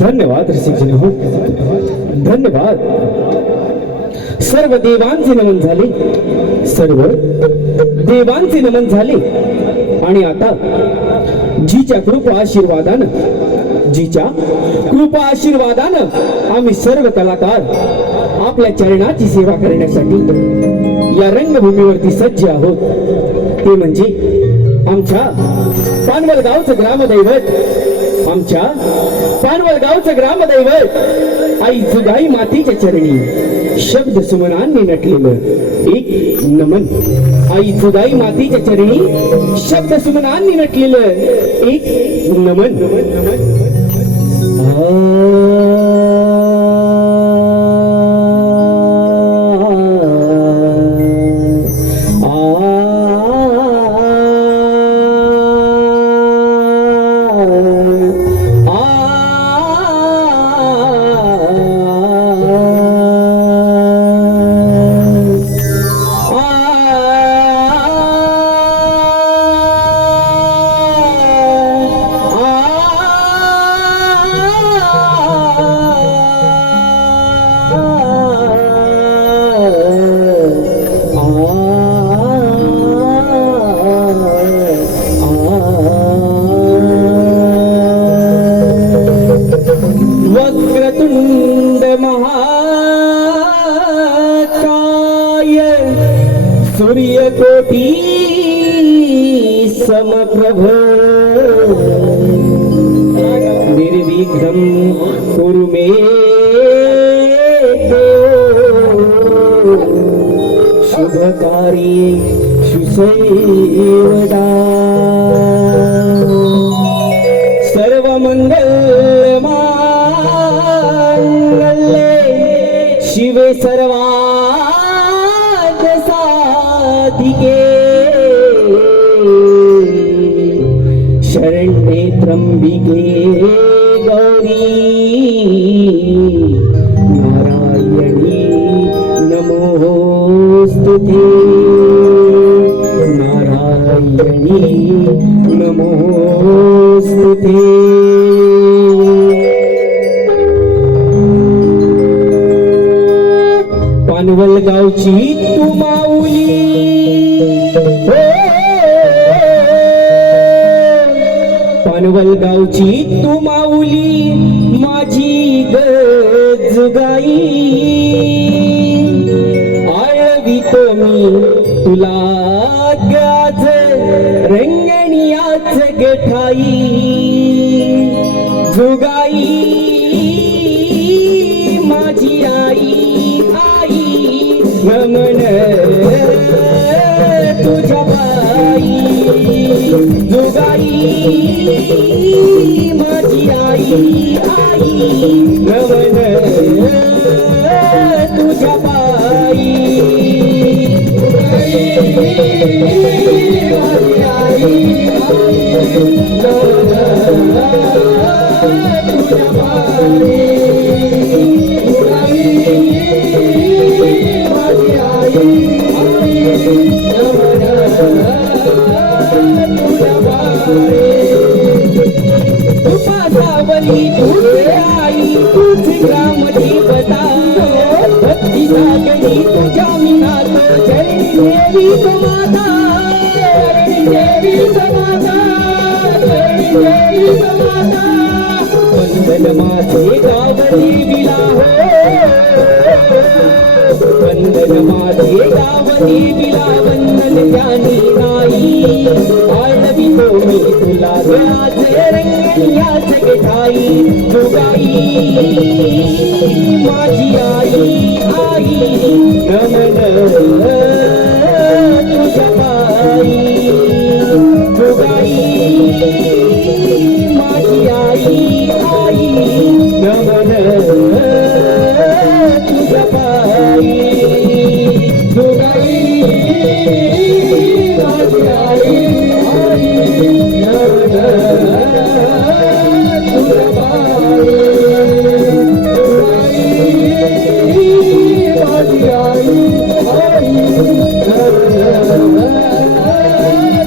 धन्यवाद ऋषिजन हो, धन्यवाद. सर्व देवांचे नमन झाले, सर्व देवांचे नमन झाले. आणि आता जीच्या कृपा आशीर्वादानं आम्ही सर्व कलाकार आपल्या चरणाची सेवा करण्यासाठी या रंगभूमीवरती सज्ज आहोत. ते म्हणजे आमच्या पानवलगावचं ग्रामदैवत आई जुदाई मातीच्या चरणी शब्द सुमनांनी नटलेलं एक नमन. आई जुदाई मातीच्या चरणी शब्द सुमनांनी नटलेलं एक नमन. वक्रतुंड महाकाय सूर्यकोटी समप्रभ निर्विघ्नं कुरु मे शुभकार्ये सुसेवदा. सर्वमंगलमांगल्ये शिवे सर्वार्थ त्र्यंबिके शरण्ये त्र्यंबिके गौरी नारायणी नमोस्तुते नारायणी नमोस्तुते पानवल गावची तू माऊली पानवल गावची तू माऊली माझी गजगाई आळवितो मी तुला गाज रंगणियाच गठाई जुगाई माझी आई नमन तुझ्या पायी जुगाई माझी आई नमन तुझ्या पायी तुझी आई तुझी ग्राम देवता भक्ती सागरी तुझ्या मीनात चरणी देवी समाता चरणी देवी समाता चरणी देवी समाता वंदन माझे गाव देवीला हो वंदन माझे गाव देवीला वंदन ज्ञानी नाही आळवितो मी तुला गाज रंगणियाच गठाई जुगाई माझी आई नमन तुझ्या पायी जुगाई माझी आई नमन तुझ्या पायी जुगाई माझी आई नमन तुझ्या पायी माझी आई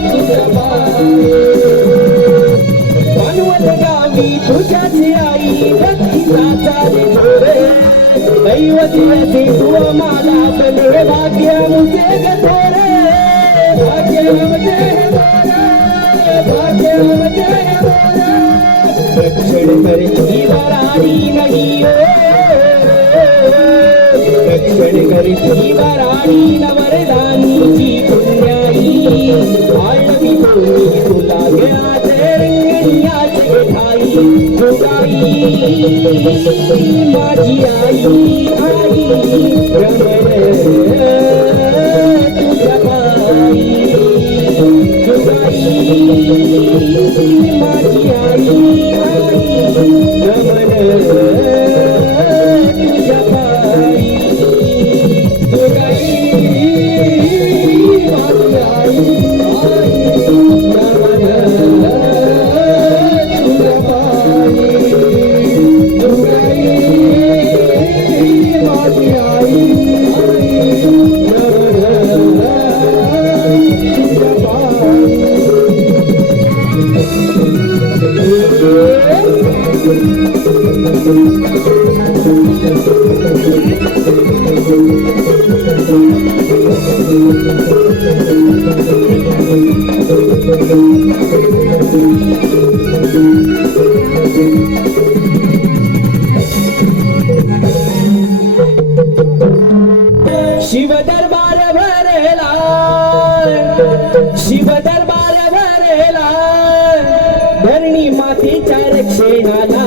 तुझ्या पायी पानवल गावी तुझ्याची आई भक्तीचा चाले थोरे दैवती असे तू मला बने भाग्य मुझे गथोरे भाग्य मुझे भाग्य मुझे रक्षण करती वराडी नाही रक्षण करती वराडी नवरदानीची पुण्याई आळवितो मी तुला गाज रंगणियाच गठाई जुगाई माझी आई रमण तुझ्या पायी जुगाई माझी आई रमण तुझ्या पायी जुगाई माझी आई रमण तुझ्या पायी जुगाई माझी आई रमण तुझ्या पायी शिव दरबार भरेला शिव दरबार भरेला धरणी मातेच्या रक्षणाला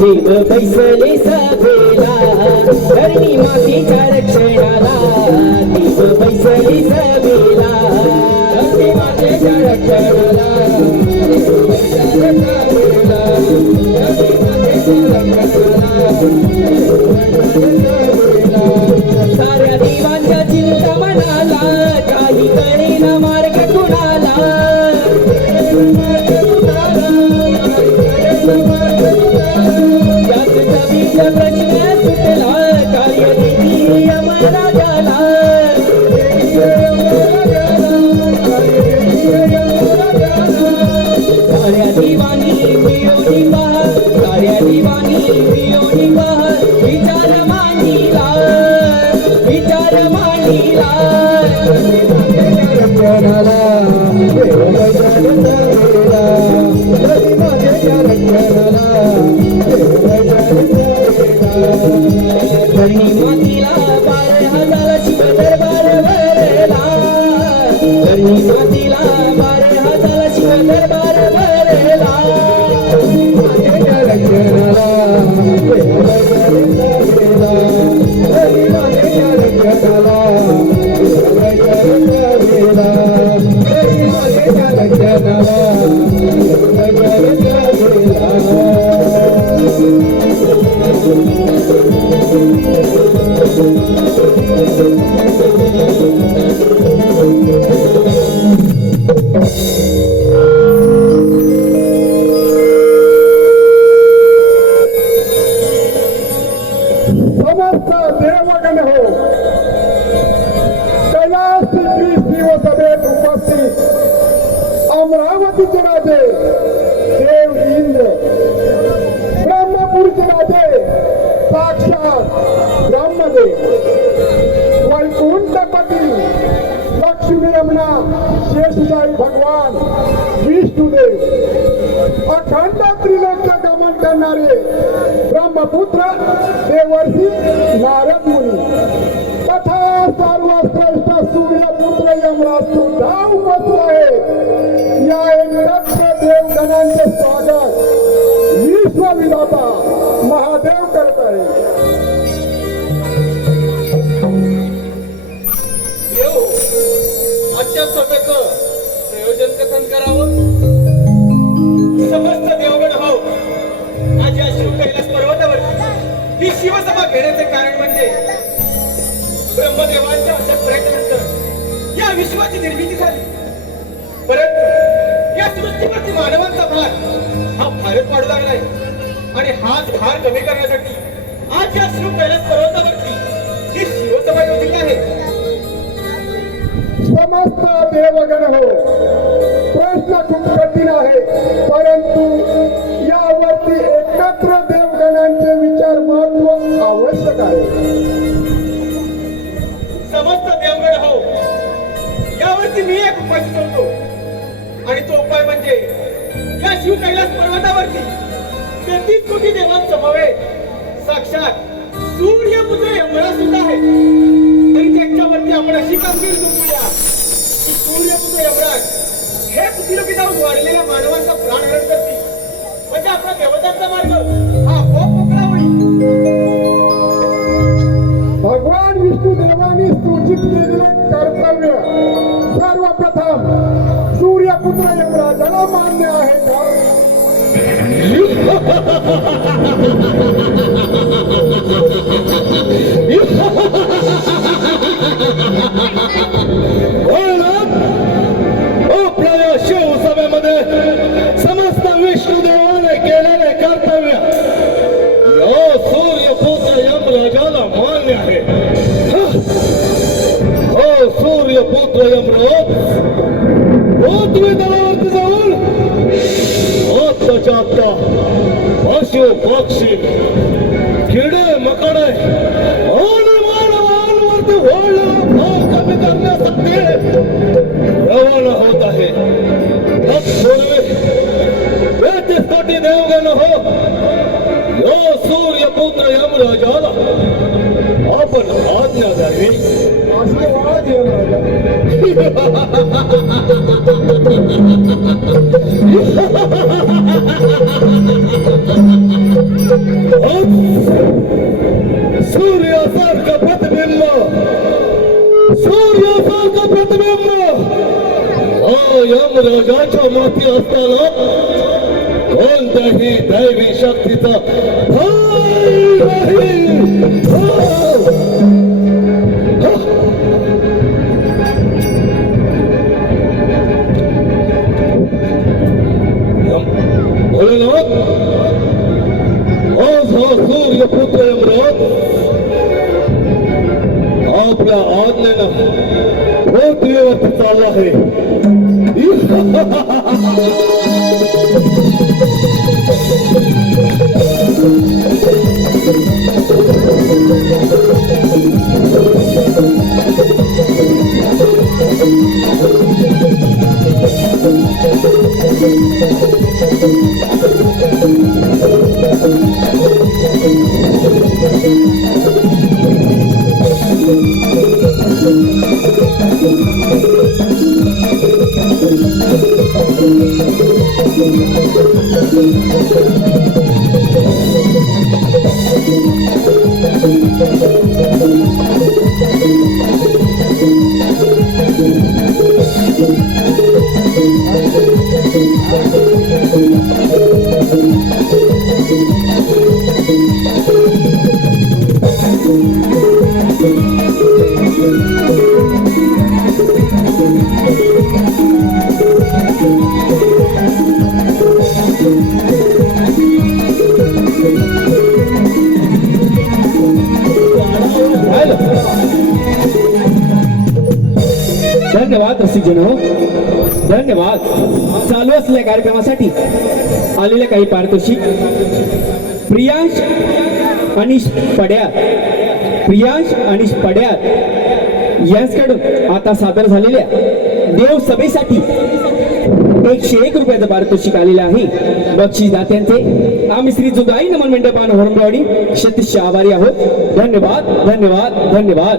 देव बैसले सभेला धरणी मातेच्या रक्षणाला देव बैसले सभेला धरणी मातेच्या रक्षणाला देव बैसले सभेला धरणी मातेच्या रक्षणाला साऱ्या देवांच्या चिंता मनाला काही मातीला रक्षणाला देव गजानन वेला हरी माझ्या रक्षणाला देव गजानन वेला धरणी मातीला 12,000 शिव दरबार भरला धरणी मातीला 12,000 शिव दरबार भरला माझ्या रक्षणाला देव गजानन वेला हरी माझ्या रक्षणाला देव गजानन वेला हरी माझ्या रक्षणाला देव गजानन वेला समस्त देवगण हो कैलास शिवसभेत उपस्थित अमरावतीचे राजे देव इंद्र ब्रह्मपुरीचे राजे साक्षात ब्रह्मदेव वैकुंठपती लक्ष्मी रमणा शेषशाही भगवान विष्णुदेव अखंड त्रिलोक्य गमन करणारे ब्रह्मपुत्र देवर्षी नारद मुनी तथा सर्वश्रेष्ठ सूर्यपुत्र यमराज सुद्धा उपस्थित आहे या एकत्र देवगणांचे स्वागत विश्वविधाता महादेव करत आहे आजच्या सभेचं प्रयोजन कथन करावं समस्त देवगण हो आज या शिव कैलास पर्वतावर ही शिवसभा घेण्याचे कारण म्हणजे ब्रह्मदेवांच्या अथक प्रयत्नानंतर या विश्वाची निर्मिती झाली परंतु या सृष्टीवरती मानवांचा भार हा फारच वाढू लागलाय आणि हाच भार कमी करण्यासाठी आज या शिव कैलास पर्वतावरती ही शिवसभा योजली आहे समस्त देवगण हो प्रश्न खूप कठीण आहे परंतु यावरती एकत्र देवगणांचे विचार महत्व आवश्यक आहे समस्त देवगण हो यावरती मी एक उपाय सुचवतो आणि तो उपाय म्हणजे या शिव कैलास पर्वतावरती 33 कोटी देवांसमवेत साक्षात सूर्यपुत्र यमराज सुद्धा आहे तरी त्यांच्यावरती आपण अशी कामगिरी सोपूया की सूर्यपुत्र यमराज हे पृथ्वीलोकी जाऊन वाढलेल्या मानवांचा प्राणहरण करतील म्हणजे आपला देवतांचा मार्ग हा आपोआप मोकळा होईल भगवान विष्णू देवानी सूचित केलेले कर्तव्य सर्वप्रथम सूर्यपुत्र यमराजाला मान्य आहे का आपल्या या शिवसभेमध्ये समस्त विष्णुदेवाने केलेले कर्तव्य या सूर्यपुत्र यमराजाला मान्य आहे हो सूर्यपुत्र यमराज पृथ्वी तलावरती जाऊन आत्ताच्या आत्ता पशु पक्षी किडे मकडे आणि मानवांवरती वाढलेला भाव कमी करण्यासाठी रवाना होत आहे तत्पूर्वी 33 कोटी देवगण हो या सूर्यपुत्र यमराजाला आपण आज्ञा द्यावी आशीर्वाद यमराजा सूर्यासारखं प्रतिबिंब सूर्यासारखं प्रतिबिंब यमराजाच्या माती असताना कोणत्याही दैवी शक्तीचा भय नाही भोलेनाथ आज हा सूर्यपुत्र यमराज आपल्या आज्ञेनं पृथ्वीवरती चालला आहे धन्यवाद रसिकजनो, धन्यवाद. चालू असलेल्या कार्यक्रमासाठी आलेले काही पारितोषिक प्रियांश अनिश पड्यार, प्रियांश अनिश पड्यार यांच्याकडून आता सादर झालेल्या देव सभेसाठी 101 रुपयाचं पारितोषिक आलेलं आहे. बक्षीस दात्यांचे आम्ही श्री जुदाई नमन मंडपान होरंबवाडी शतश आभारी आहोत. धन्यवाद, धन्यवाद, धन्यवाद.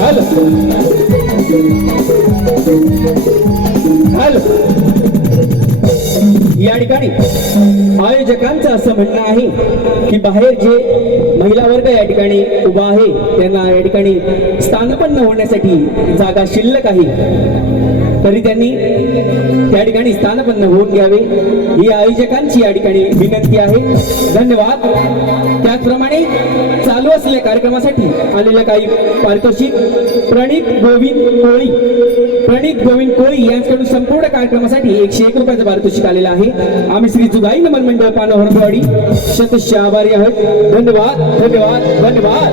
हॅलो हॅलो, या ठिकाणी आयोजकांचं असं म्हणणं आहे की बाहेर जे महिला वर्ग या ठिकाणी उभा आहे त्यांना या ठिकाणी स्थानपन्न होण्यासाठी जागा शिल्लक आहे, तरी त्यांनी त्या ठिकाणी स्थानपन्न होऊन घ्यावे ही आयोजकांची या ठिकाणी विनंती आहे. धन्यवाद. त्याचप्रमाणे चालू असलेल्या कार्यक्रमासाठी आलेल्या काही पारितोषिक प्रणित गोविंद कोळी यांच्याकडून संपूर्ण कार्यक्रमासाठी 101 रुपयाचं पारितोषिक आलेलं आहे. आम्ही श्री जुदाई नमन मंडळ पानहरंबवाडी शतश आभारी आहोत. धन्यवाद, धन्यवाद, धन्यवाद.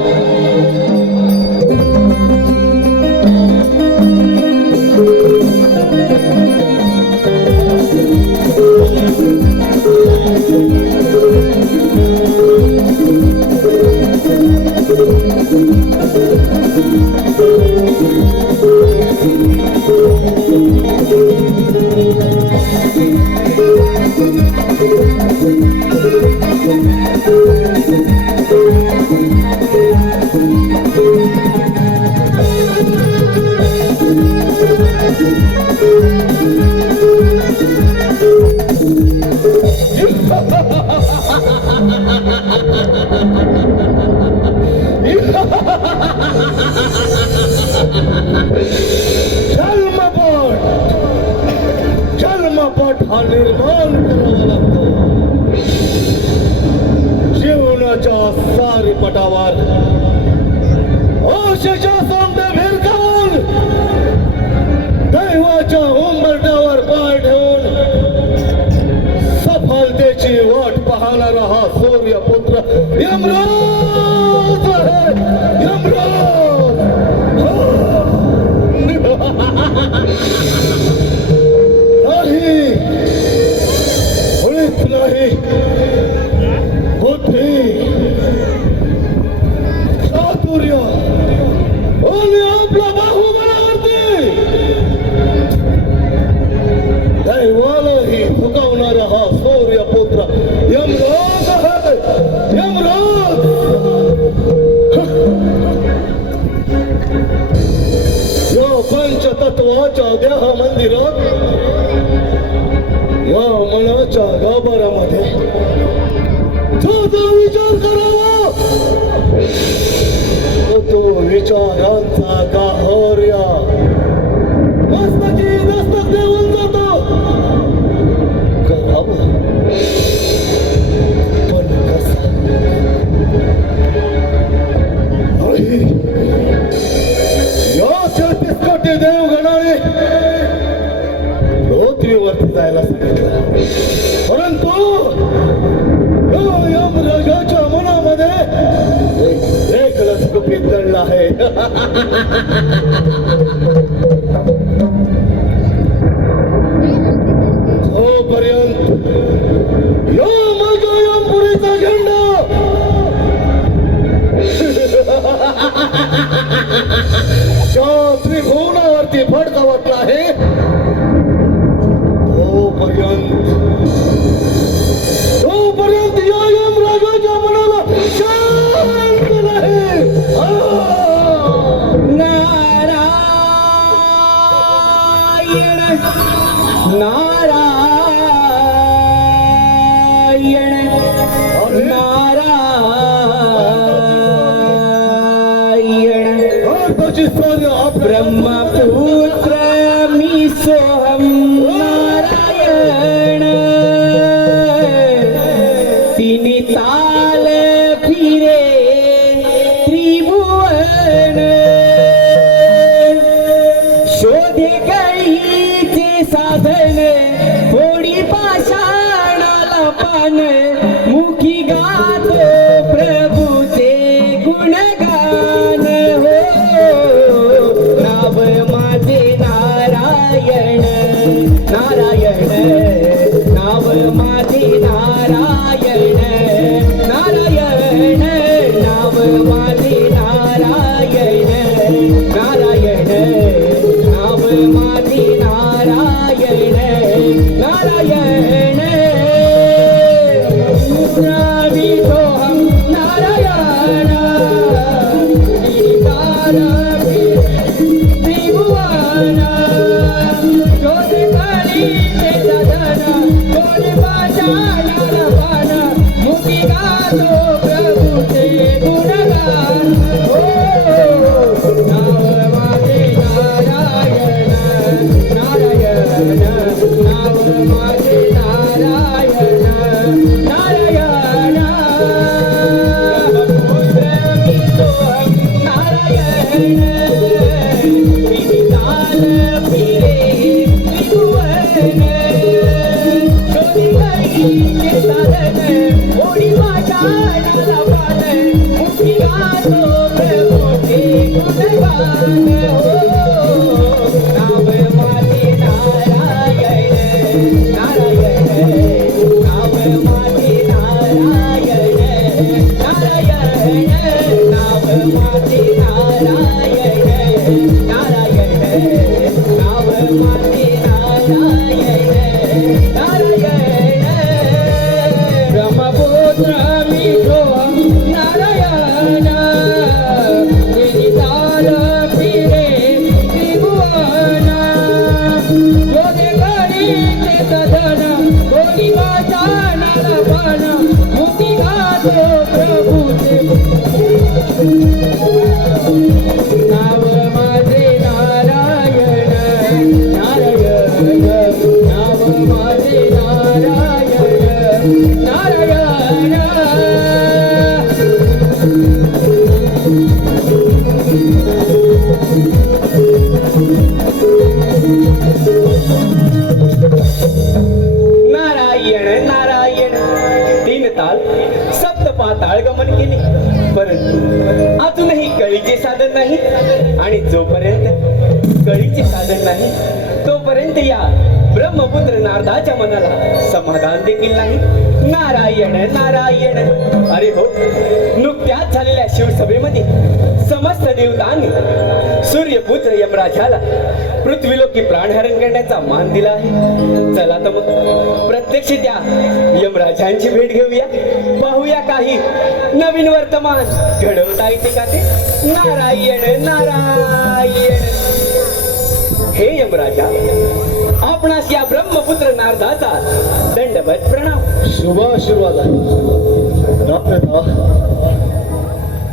जन्मपट हा निर्माण करावा लागतो. जीवनाच्या सारी पटावर आशेच्या सोंडे भिरकावून दैवाच्या उंबरठ्यावर पाय ठेवून सफलतेची वाट पाहणारा हा सूर्यपुत्र यमराज आहे. यमराज नाही, मुळीच नाही. बुद्धी, चातुर्य आणि आपला बाहुबलावरती दैवालाही फुकवणारा हा सूर्यपुत्र यमराज आहे. यमराज या पंचतत्वाच्या देह मंदिरात या मनाच्या गाभारामध्ये जो विचार करावा तो विचारांचा गाहर्या मस्तकी दस्तक देऊन जातो. करावं पण कसं नाही. या 33 कोटी देवगणाने पृथ्वीवरती जायला सांगितलं, परंतु यमराजाच्या मनामध्ये वेगळंच गुपित दडलं आहे. जोपर्यंत या माझ्या यमपुरीचा झेंडा त्या त्रिभुवनावरती फडकावत आहे तोपर्यंत या यमराजाच्या मनाला शांत नाही. नारायण नारायण तुझी सारी आपल्या ब्रह्मपुत्र मी सोहम नारायण तिनी ताल फिरे त्रिभुवन शोधे कळीचे साधन थोडी पाषाणाला पान मुखी गातो प्रभूचे गुणगान हो नाव माझे नारायण नारायण नाव माझे नारायण नारायण नाव माझे नारायण नारायण नाव माझे नारायण नारायण नामी सोहम नारायण त्रिभुवन शोध काळीचे साधन कोणी पाषाणाला पान मुखी गातो प्रभूचे गुणगान हो नाव माझे नारायण नारायण नाव माझे नारायण नारायण मी सोहम नारायण विविधाल फिरे त्रिभुवन शोधी कळीचे साधन ओढी पाषाणाला पान मुखी गातो प्रभूचे गुणगान हो नाव माझे नारायण नारायण नाव माझे नारायण नारायण नाव माझे नारायण नारायण नाव माझे नारायण नारायण ब्रह्मपुत्र मी सोहम नारायण विनिताल फिरे त्रिभुवन शोधे कळीचे साधन कोणी पाषाणाला पान मुक्ती गातो प्रभूचे नाव माझे नारायण नारायण नाव माझे नारायण नारायण नारायण नारायण तीन ताल सप्त पाताळ गमन केले परंतु अजूनही कळीचे साधन नाही आणि जोपर्यंत कळीचे साधन नाही तोपर्यंत या ब्रह्मपुत्र नारदाच्या मनाला समाधान देखील नाही नारायण नारायण अरे हो नुकत्याच झालेल्या शिवसभेमध्ये समस्त देवतांनी सूर्यपुत्र यमराजाला पृथ्वीलोकी प्राणहरण करण्याचा मान दिला आहे चला तर मग प्रत्यक्ष त्या यमराजांची भेट घेऊया पाहूया काही नवीन वर्तमान घडवता येते का ते नारायण नारायण हे यमराजा आपणास या ब्रह्मपुत्र नारदाचा दंडवत प्रणाम शुभाशीर्वाद आहे रात्रता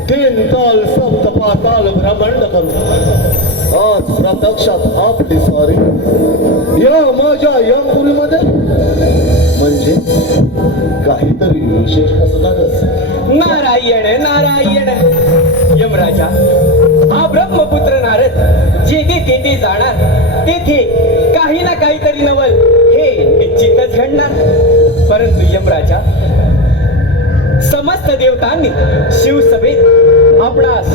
तीन ताल सप्त पाताल ब्रह्मांड करू आज प्रत्यक्षात आपली स्वारी या माझ्या यमपुरीमध्ये म्हणजे काहीतरी विशेष असणारच नारायण नारायण यमराजा हा ब्रह्मपुत्र नारद जेथे तेथे जाणार तेथे काही ना काहीतरी नवल हे निश्चितच घडणार परंतु यमराजा समस्त देवतांनी शिवसभेत आपणास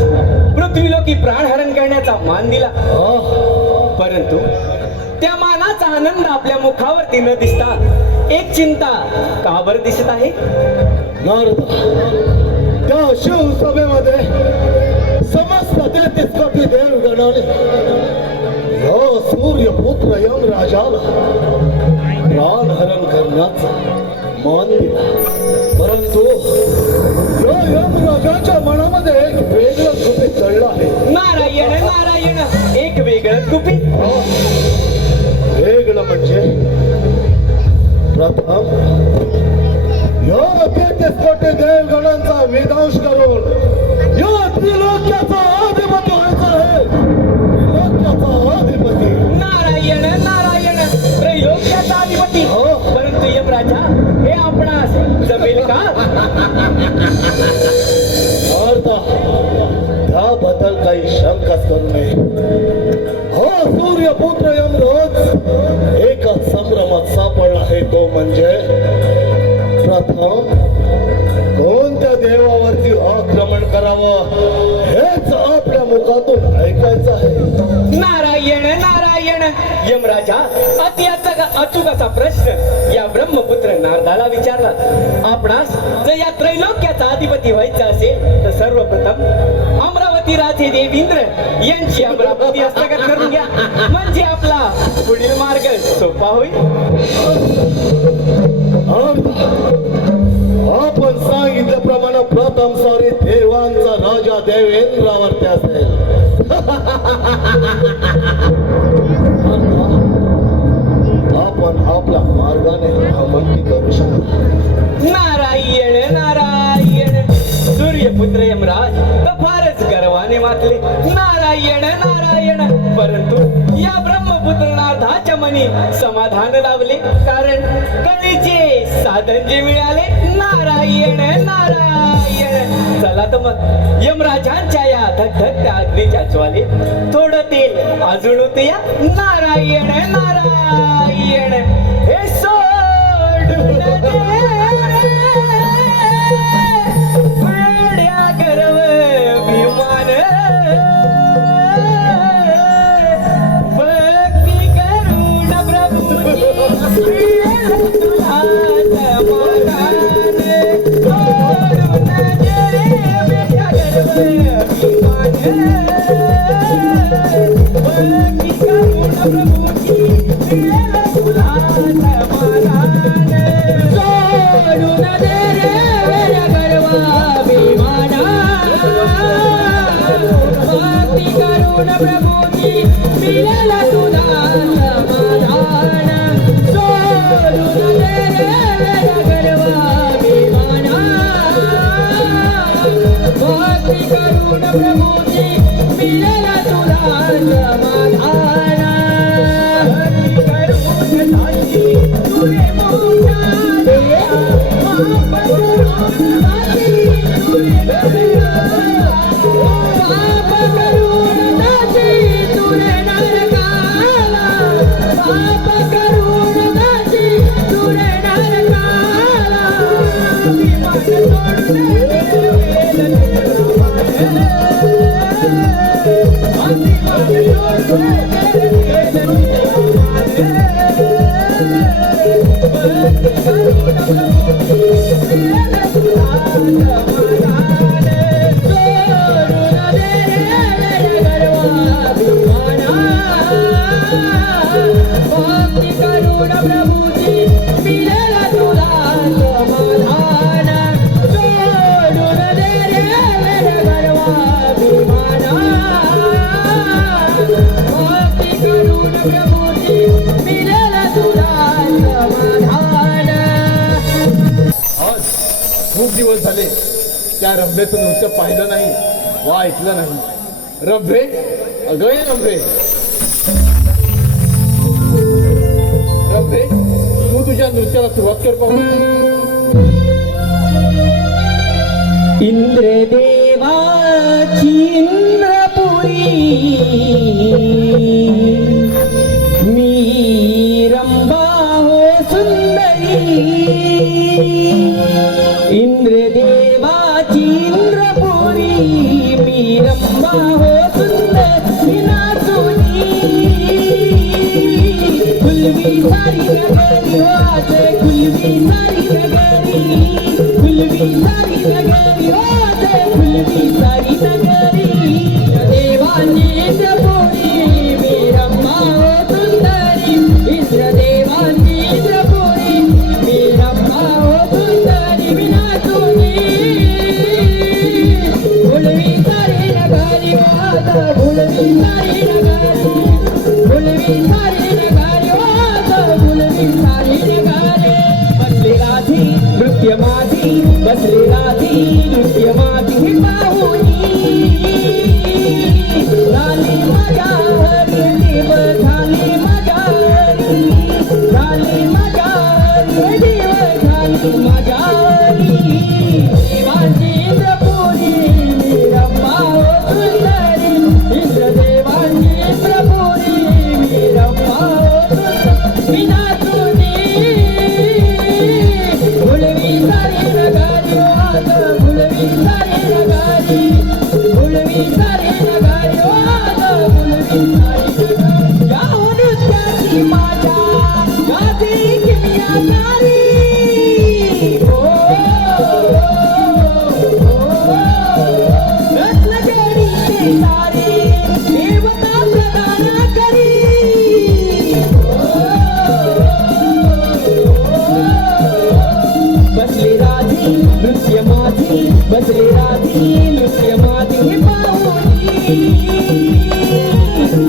पृथ्वीलोकी प्राणहरण करण्याचा मान दिला परंतु त्या मानाचा आनंद आपल्या मुखावरती न दिसता एक चिंता का बरं दिसत आहे नारद त्या शिवसभेमध्ये समस्त 33 कोटी देवगणाने या सूर्यपुत्र यमराजाला प्राणहरण करण्याचा मान दिला परंतु या यमराजाच्या मनामध्ये एक वेगळं गुपित चढलं आहे नारायण नारायण एक वेगळं गुपित वेगळं म्हणजे प्रथम या 33 कोटी देवगणांचा विनाश करून या त्रिलोक्याचा अधिपती व्हायचा आहे का? नारदा, त्याबद्दल काही शंकाच करू नये. हो सूर्यपुत्र यमराज एका संभ्रमात सापडला आहे. तो म्हणजे प्रथम कोणत्या देवावरती आक्रमण करावं हेच आपल्या मुखातून ऐकायचं आहे. नारायण नारायण. यमराजा अति अचूक असा प्रश्न या ब्रह्मपुत्र नारदाला विचारला. आपणास जर या त्रैलोक्याचा अधिपती व्हायचा असेल तर सर्वप्रथम अमरावती राजे देवेंद्र यांची अमरावती हस्तगत करून घ्या. म्हणजे आपला पुढील मार्ग सोपा होईल. आपण सांगितल्याप्रमाणे प्रथम सारी देवांचा राजा देवेंद्रावरती असेल. आपण आपल्या मार्गाने भ्रमंती करू शकतो. नारायण नारायण. सूर्यपुत्र यमराज तर फारच गर्वाने वाटले. नारायण नारायण. परंतु या ब्रह्मपुत्र नारदाच्या मनी समाधान लावले. कारण कलेचे साधन जे मिळाले. नारायण नारायण. चला तर मग यमराजांच्या या धगधगत्या अग्नीच्या ज्वालेत थोडं तेल अजून होते या. नारायण नारायण. हे सोडून दे वेड्या गर्व विमान. भक्ती करून प्रभूची तुला समाधान. सोडून दे वेड्या गर्व विमान. भक्ती करून प्रभूची तुला समाधान. सोडून दे रे वेड्या गर्व विमान. भक्ती करून प्रभूची मिळेल तुला समाधान. सोडून दे रे वेड्या गर्व विमान. भक्ती करून प्रभूची मिळेल तुला समाधान. करून दासी तुरे मोठा देवा. पाप करून दासी तुरे नरकाला. पाप करून दासी तुरे नरकाला. पाप करून दासी तुरे नरकाला. विमान सोडून भक्ती करून प्रभूची मिळेल तुला समाधान. सोडून दे रे वेड्या गर्व विमान. भक्ती करून प्रभूची मिळेल तुला समाधान. आज खूप दिवस झाले त्या रंभेचं नृत्य पाहिलं नाही वा ऐकलं नाही. रंभे, अगं ये रंभे. रंभे, तू तुझ्या नृत्याला सुरुवात कर पाहू. इंद्रदेवाची इंद्रपुरी मी रंभा हो सुंदरी. इंद्रदेवाची इंद्रपुरी मी रंभा हो सुंदरी नाचुनी. कुलवी सारी नगरी हो आज कुलवी सारी नगरी. कुलवी सारी नगरी हो आज कुलवी सारी नगरी. देवाची इंद्रपुरी मी रंभा हो सुंदरी. इंद्रदेवाची इंद्रपुरी मी रंभा हो सुंदरी विनाचुनी. कुलवी सारी नगरी हो आज कुलवी सारी नगरी. कुलवी सारी नगरी हो आज कुलवी सारी नगरी. बसले राधी नृत्य माझी. बसले राधी नृत्य माझी पाहुनी. झाली मजा हरी देव झाली मजा हरी. झाली मजा हरी देव झाली माझ्यावरी देवांची इंद्रपुरी मी रंभा हो सुंदरी इंद्रदेवांची इंद्रपुरी मी रंभा हो सुंदरी मी नाचुनी गुलवी सारी नगारी ओ आग गुलवी सारी नगारी गुलवी सारी नगारी ओ आग गुलवी सारी नगारी या नृत्याची माझ्या गाती किमिया सारी रत्नजडीचे तारे देवता प्रदान करी बसले राधी नृत्य माझी बसले राधी नृत्य माझी पाहुणी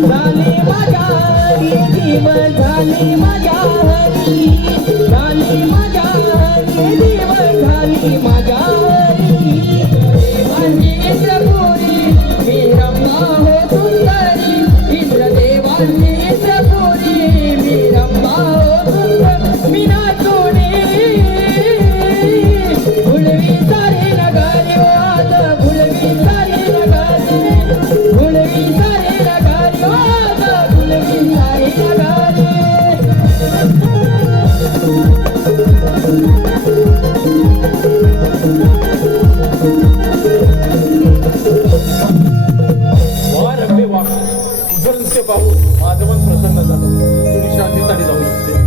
झाले माझ्या हरी देव झाले माझ्या हरी झाले माझ्या हरी देव झाले माझ्या हरी देवांची इंद्रपुरी मी रंभा हो सुंदरी इंद्रदेवांची इंद्रपुरी मी रंभा हो सुंदरी मी नाचुनी गुलवी सारे नगारी ओ आग गुलवी सारे नगारी गुलवी सारे नगारी ओ आग गुलवी सारे नगारी वा रंभे वा तुझं नृत्य पाहून माझं मन प्रसन्न झालं. तुम्ही शांतीसाठी जाऊ शकते.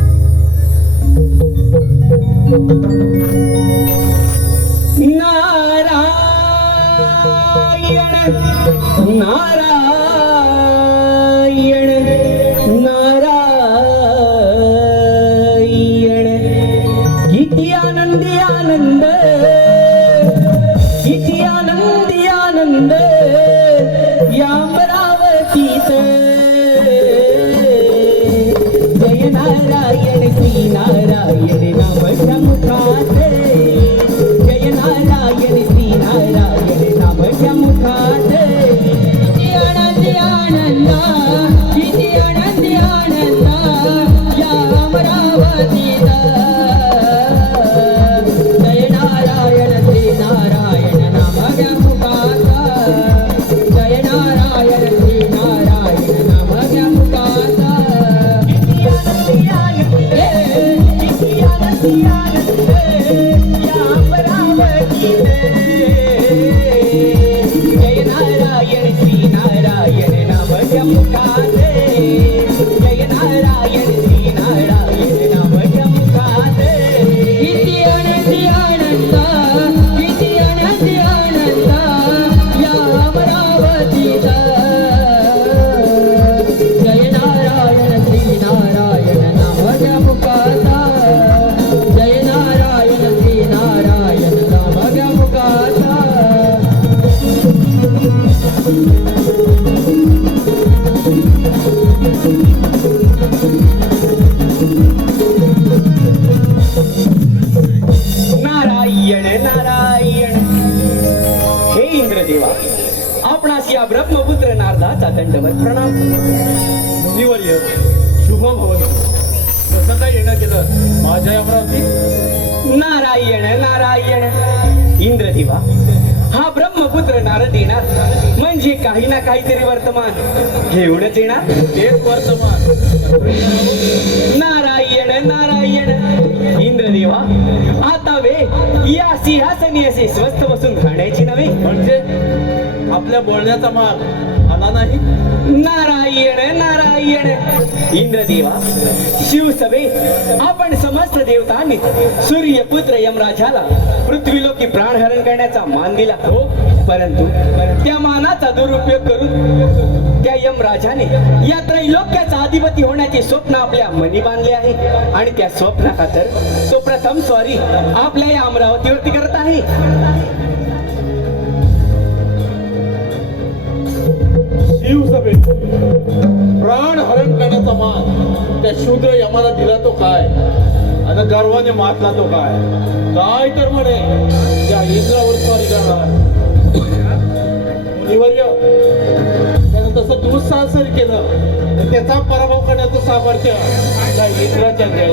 नारायण नारायण नारायण किती आनंदी आनंद किती आनंदी आनंद या अमरावतीत जय नारायण श्री नारायण नामच्या मुखात जय नारायण श्री नारायण नामच्या मुखात किती आनंदी आनंद किती आनंदी आनंद या अमरावतीत जय नारायण श्री नारायण नामच्या मुखात जय नारायण श्री नारायण नामच्या मुखात किती आनंदी आनंद किती आनंदी आनंद या अमरावतीत जय नारायण श्री नारायण नामच्या मुखात जय नारायण श्री नारायण नामच्या मुखात किती आनंदी आनंद किती आनंदी आनंद या अमरावतीत जय नारायण श्री नारायण नामच्या मुखात जय नारायण श्री नारायण नामच्या मुखात नारायण नारायण हे इंद्रदेवा आपणास या ब्रह्मपुत्र नारदाचा दंडवत प्रणाम. मुनिवर्य शुभ भवन. कसं काय येणं केलं माझ्या अमरावती? नारायण नारायण इंद्रदेवा हा ब्रह्मपुत्र नारद येणार म्हणजे काही ना काहीतरी वर्तमान घेऊनच येणार. तेच वर्तमान. नारायण नारायण इंद्रदेवा आता वे या सिंहासनी असे स्वस्थ बसून खाण्याची नव्हे म्हणजे आपल्या बोलण्याचा मार्ग आला नाही. नारायण नारायण इंद्रदेवा शिवसभे आपण समस्त देवतांनी सूर्यपुत्र यमराजाला पृथ्वीलोकी प्राणहरण करण्याचा मान दिला हो, परंतु त्या मानाचा दुरुपयोग करून त्या यमराजाने या त्रैलोक्याचा अधिपती होण्याचे स्वप्न आपल्या मनी बांधले आहे आणि त्या स्वप्नाखातर तो प्रथम स्वारी आपल्या या अमरावतीवरती करत आहे. शिवसभेत प्राण हरण करण्याचा मान त्या शूद्र यमाला दिला तो काय आणि गर्वाने मातला तो काय. काय तर म्हणे त्या इंद्रावर स्वारी करणार. मुनिवर्य त्यानं तसं दूध सासर केलं तर त्याचा पराभव करण्याचं सामर्थ्य या इंद्राच्या आहे.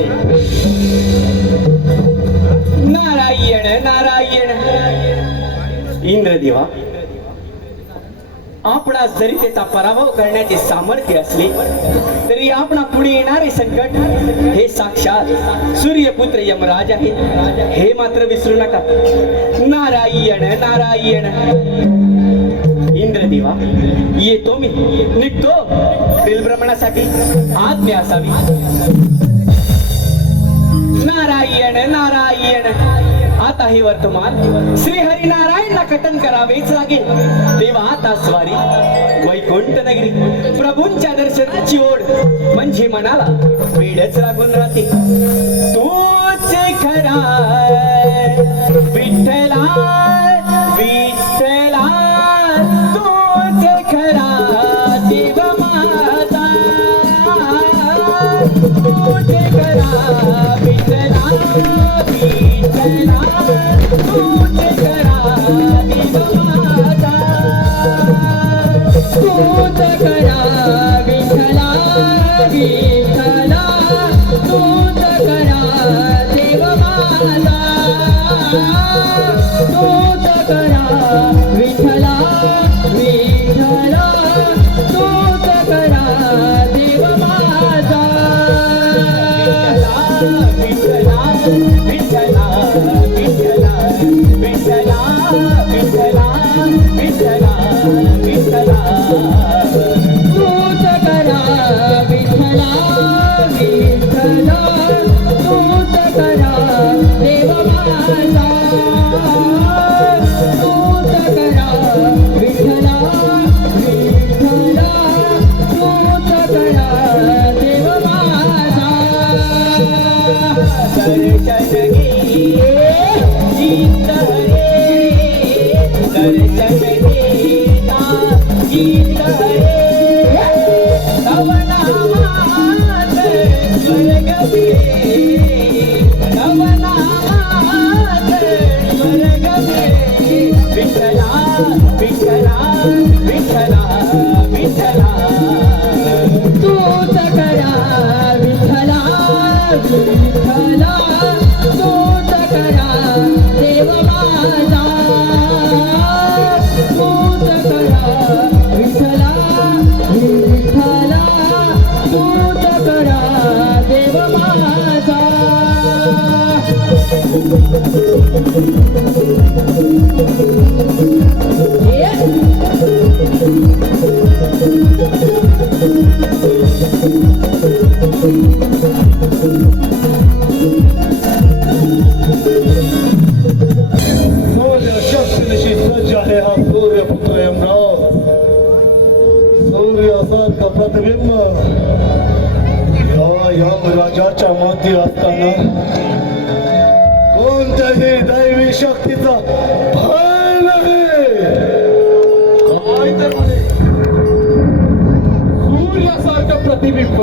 नारायण नारायण. इंद्रदेवा, आपणास जरी त्याचा पराभव करण्याचे सामर्थ्य असले तरी आपणा पुढे येणारे संकट हे साक्षात सूर्यपुत्र यमराज आहे, हे मात्र विसरू नका. नारायण नारायण. इंद्रदेवा, येतो मी, निघतो बिलभ्रमणासाठी. आज्ञा असावी. नारायण नारायण. आता हे वर्तमान श्री हरिनारायणला कथन करावेच लागेल. तेव्हा आता स्वारी वैकुंठ नगरी प्रभूंच्या दर्शनाची ओढ म्हणजे मनाला वेडच लागून राहते. तूच खरा विठ्ठला विठ्ठला, तूच खरा देव माझा, तूच खरा विठ्ठला विठ्ठला, तूच खरा देव माझा, तूच खरा विठ्ठला विठ्ठला, तूच खरा देव माझा, तूच खरा विठ्ठला विठ्ठला, तूच खरा देव माझा. विठ्ठला विठ्ठला विठ्ठला विठ्ठला विठ्ठला विठ्ठला विठ्ठला, तूच खरा विठ्ठला विठ्ठला, तूच खरा देव माझा, तूच खरा विठ्ठला विठ्ठला, तूच खरा देव माझा. दर्शन घे चित्त रे, दर्शन घेता चित्त रे, तव नामात स्वर्ग मिळे, तव नामात स्वर्ग मिळे. विठ्ठला विठ्ठला विठ्ठला विठ्ठला, तूच खरा विठ्ठला विठ्ठला, तूच खरा देव माझा, तूच खरा विठ्ठला विठ्ठला, तूच खरा देव माझा. सूर्य शक्तीनिशी सज्ज आहे हा सूर्यपुत्र यमराज. सूर्यासारखा प्रतिबिंब या यमराजाच्या मध्ये असताना कोणत्याही दैवी शक्तीचा भय नाही. काय तर म्हणे सूर्यासारखं प्रतिबिंब.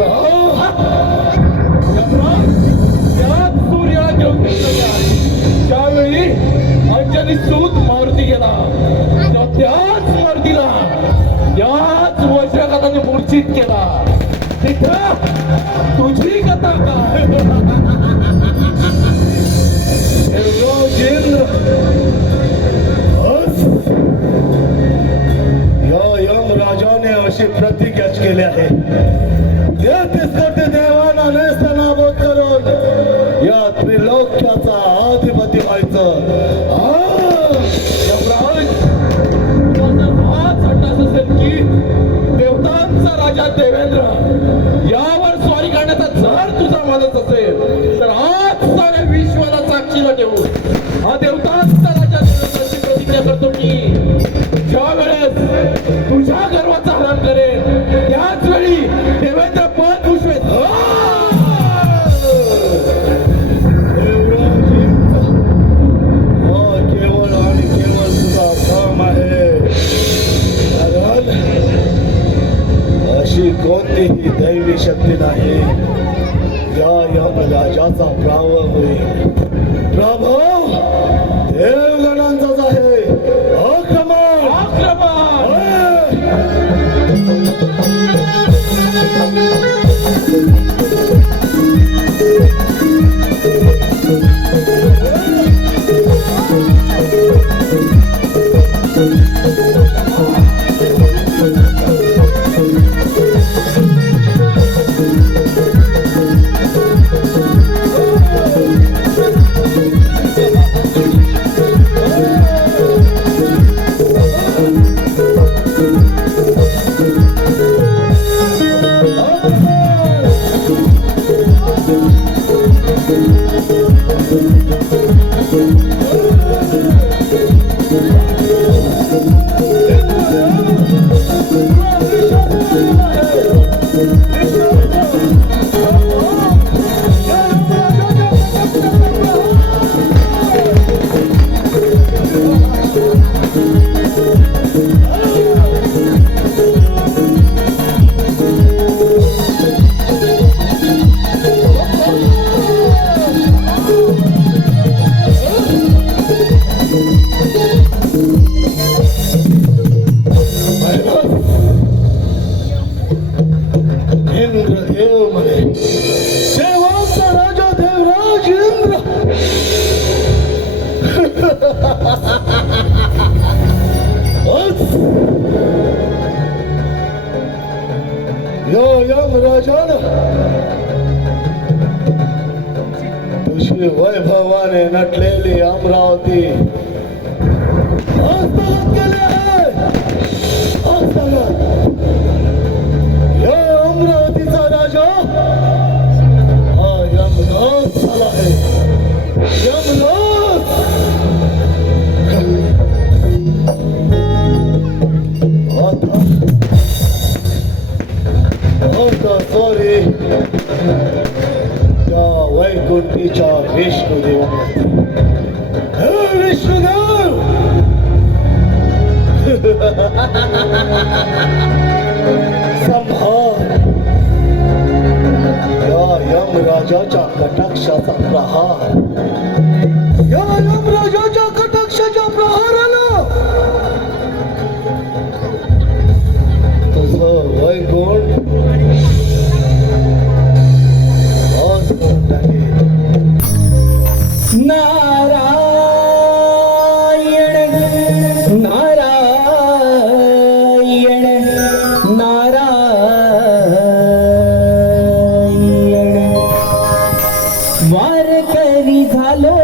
यमराज, त्याच सूर्याला घेऊन दिसलेले आहे. त्यावेळी अंजनी सूत मारुती गेला, त्याच मारुतीला याच वज्रघाताने मूर्छित केला. तिथं तुझी कथा काय? देवराजेंद्र, बस. या यमराजाने अशी प्रतिज्ञा केली आहे, 33 कोटी देवांना नेस्तनाबूत करून या त्रिलोक्याचा अधिपती व्हायचं. यमराज, तुझा हाच हट्टास असेल की देवतांचा राजा देवेंद्र यावर स्वारी करण्याचा जर तुझा मदत असेल तर आज साऱ्या विश्वाला साक्षीला ठेवू हा देवतांचा राजा देवेंद्राची प्रतिज्ञा करतो की ज्या वेळेस तुझ्या गर्वाचा हरण करेल त्याच वेळी देवेंद्र पद पुष्पेत. केवळ आणि केवळ तुझा काम आहे. कारण अशी कोणतीही दैवी शक्ती नाही या यमराजाचा प्रभाव होईल. प्रभाव बस. या यमराजान तुझी वैभवाने नटलेली अमरावती हस्तगत केली आहे. हस्तगत. या अमरावतीचा राजा हा यमनाथ झाला आहे. यमनाथ. आता सॉरी त्या वैकुंठीच्या विष्णुदेवाला. हे विष्णुदेव. संभार या यमराजाच्या कटाक्षाचा प्रहार. या यमराजाच्या कटाक्षाच्या प्रहाराला तुझं वैकुंठ आज टाकेल. नारायण नारायण नारायण वारकरी झालो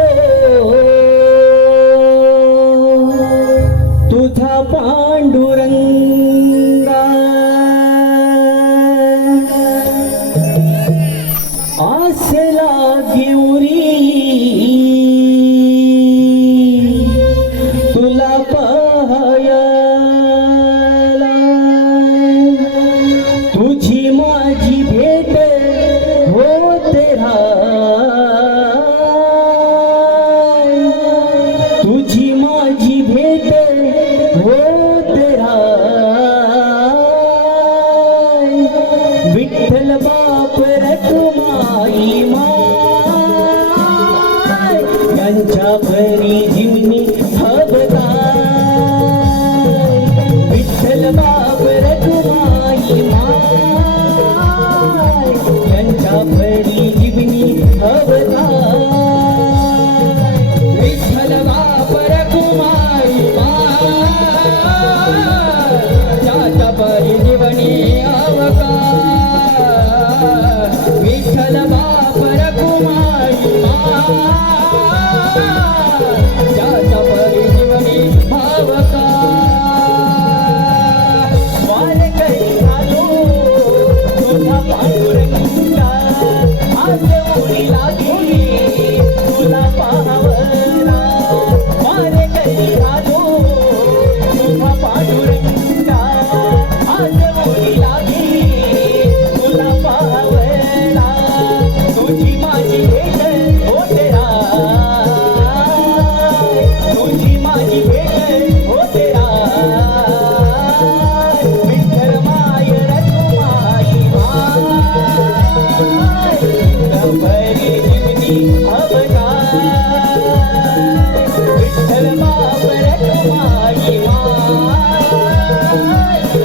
तुझा पांडुरंगा. आसला घेऊरी तुला पाहायला. तुझी माझी भेट होते तुझी माझी भेट होते विठ्ठल बाप रखुमाई माय यांच्या परी जीवनी हबदाय. विठ्ठल बाप रखुमाई माय यांच्या परी जीवनी हबदाय. विठ्ठल बाप रखुमाई माय त्याच्या परी जीवनी अवकार. विठ्ठल बाप रखुमाई माय त्याच्या परी जीवनी भावकार. वारकरी झालो तुझा पांडुरंगा. आज ओळी लागली तुला पाहावला. वारकरी झालो तुझा पांडुरंगा. आज ओळी लागली तुला पाहावला. तुझी माझी भेट होते तुझी माझी भेट होते विठ्ठल माय रखुमाई माय गंभीरी जीवनी अवतार. विठ्ठल बाप रखुमाई माय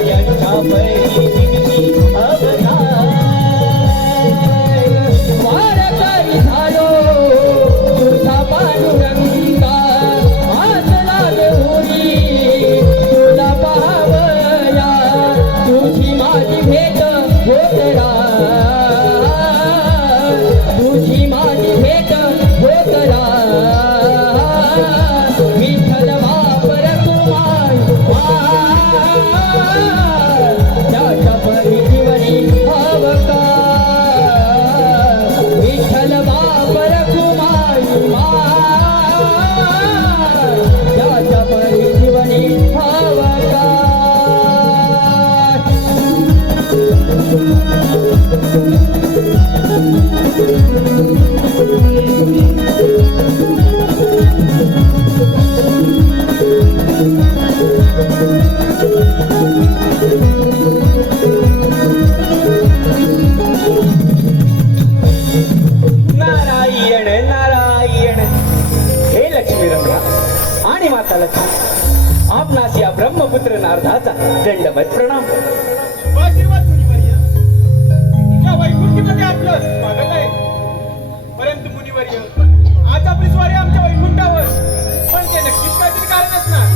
यांच्या परी जीवनी अवतार. वारकरी झालो तुझा पांडुरंगा. आज लागोरी तुला पाहावया. तुझी माझी भेट होतरा तुझी माझी भेट होतरा. विठ्ठल बाप रखुमाई माय त्याच्या परी जीवनी भावकार. विठ्ठल बाप रखुमाई माय त्याच्या परी जीवनी भावकार. नारायण नारायण. हे लक्ष्मी रमणा आणि माता लक्ष्मी आपणास या ब्रह्मपुत्र नारदाचा दंडवत प्रणाम. आशीर्वाद मुनिवर्य. या वैकुंठीमध्ये आपलं स्वागत आहे. परंतु मुनिवर्य आज आपली स्वारी आमच्या वैकुंठावर पण ते नक्कीच काहीतरी कारण असणार.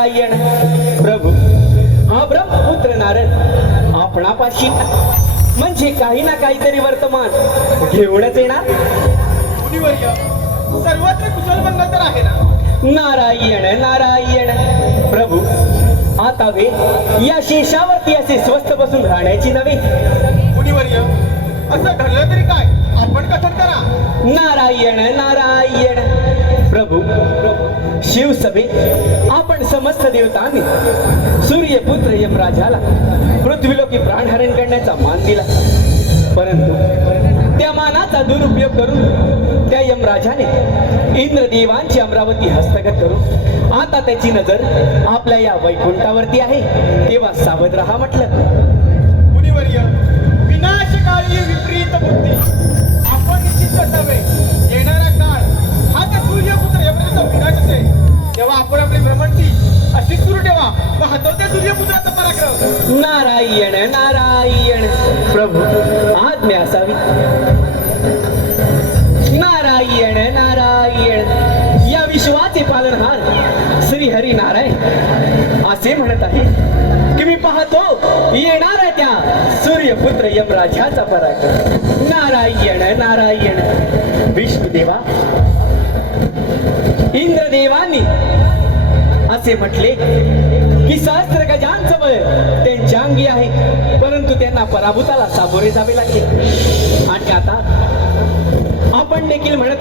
नारायण प्रभू हा ब्रह्मपुत्र नारद आपणापाशी म्हणजे काही ना काहीतरी वर्तमान घेऊनच येणार. मुनिवर्य सर्वत्र कुशल मंगल तर आहे ना? नारायण नारायण प्रभू आता वे या शेषावरती असे स्वस्थ बसून राहण्याची नव्हे. मुनिवर्य असं ठरलं तरी काय, आपण कथन करा. नारायण नारायण प्रभू शिवसभे आपण समस्त देवतांनी सूर्यपुत्र यमराजाला पृथ्वीलोकी प्राणहरण करण्याचा मान दिला, परंतु त्या मानाचा दुरुपयोग करून त्या यमराजाने इंद्रदेवांची अमरावती हस्तगत करून आता त्याची नजर आपल्या या वैकुंठावरती आहे, तेव्हा सावध राहा म्हटलं. मुनिवर्य विनाशकाळी विपरीत बुद्धी आपण निश्चित असावे. येणारा काळ हा त्या सूर्यपुत्र यमराजाचा विनाश असेल, तेव्हा आपण आपली भ्रमंती अशी सुरू ठेवा व हातवत्या सूर्यपुत्राचा पराक्रम. नारायण नारायण प्रभू आज्ञा असावी. नारायण नारायण या विश्वाचे पालनहार श्री हरी नारायण असे म्हणत आहे की मी पाहतो येणार आहे त्या सूर्यपुत्र यमराजाचा पराक्रम. नारायण नारायण विष्णुदेवा इंद्रदेवांनी असे म्हटले की सहस्त्र गजांचं बळ त्यांच्या अंगी आहे, परंतु त्यांना पराभूताला सामोरे जावे लागले. आणि आता आपण देखील म्हणत आहोत